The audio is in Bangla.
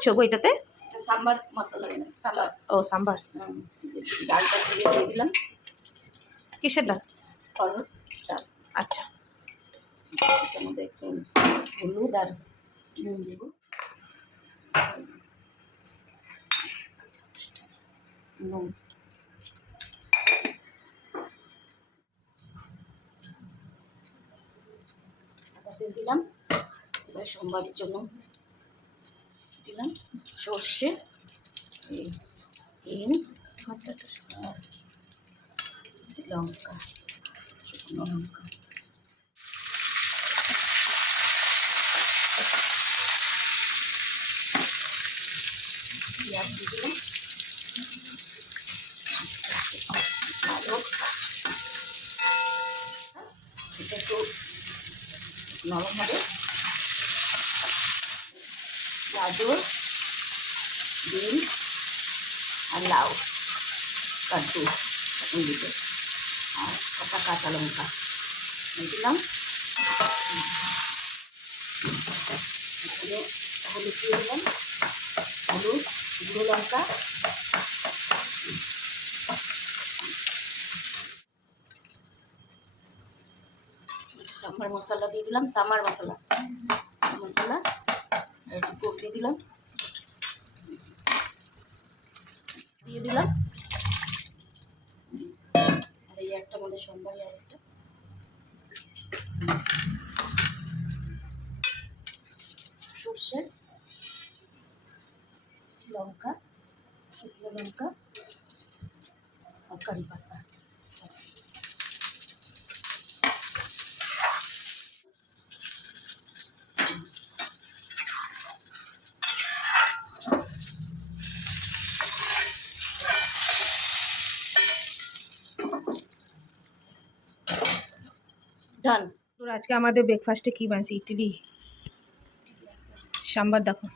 বানাচ্ছো গো এটাতে? সাম্বার মশলা সাম্বার। ও সাম্বার। ডালটা দিয়ে দিলাম। কিসের ডাল? অরহর ডাল। আচ্ছা, এটার মধ্যে একটু হলুদ আর নুন দেবো। নুন তেল দিলাম। এবার সোমবারের জন্য দিলাম সর্ষে, হিং, লঙ্কা, শুকনো লঙ্কা। পেঁয়াজ দিয়ে দিলাম। এটা একটু নরম হবে। গাজর, বিন আর লাউ, কাদ্দু দিতে, আর কটা কাঁচা লঙ্কা দিলাম। এখানে হলুদ দিয়ে দিলাম, হলুদ, গুঁড়ো লঙ্কা, সাম্বার মশলা দিয়ে দিলাম। সাম্বার মশলা একটু কোপ দিয়ে দিলাম, দিয়ে দিলাম। আর এই একটা মধ্যে সোমবার আর একটা সর্ষে, লঙ্কা, শুকনো লঙ্কা আর কারি পাতা। ডান। তোর আজকে আমাদের ব্রেকফাস্টে কি বানিয়েছি? ইডলি সাম্বার। দেখো